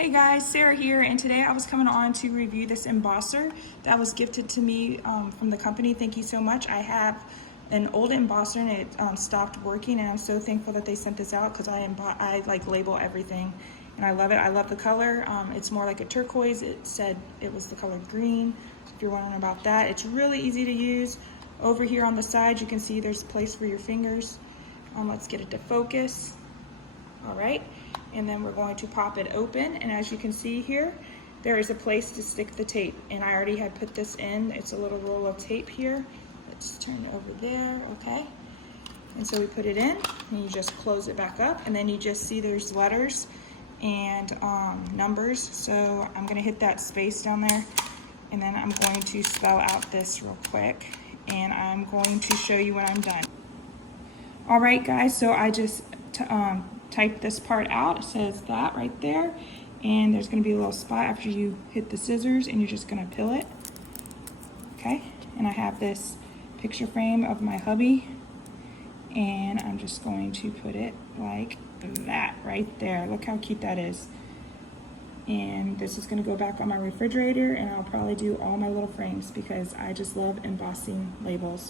Hey guys, Sarah here, and today I was coming on to review this embosser that was gifted to me from the company. Thank you so much. I have an old embosser and it stopped working, and I'm so thankful that they sent this out because I like label everything and I love it. I love the color. It's more like a turquoise. It said it was the color green, so if you're wondering about that. It's really easy to use. Over here on the side you can see there's a place for your fingers. Let's get it to focus. All right, and then we're going to pop it open, and as you can see here, there is a place to stick the tape, and I already had put this in. It's a little roll of tape here. Let's turn it over there, okay? And so we put it in, and you just close it back up, and then you just see there's letters and numbers. So I'm gonna hit that space down there, and then I'm going to spell out this real quick, and I'm going to show you when I'm done. All right, guys, so I just type this part out. It says that right there, and there's going to be a little spot after you hit the scissors, and you're just going to peel it. Okay, and I have this picture frame of my hubby, and I'm just going to put it like that right there. Look how cute that is. And this is going to go back on my refrigerator, and I'll probably do all my little frames because I just love embossing labels.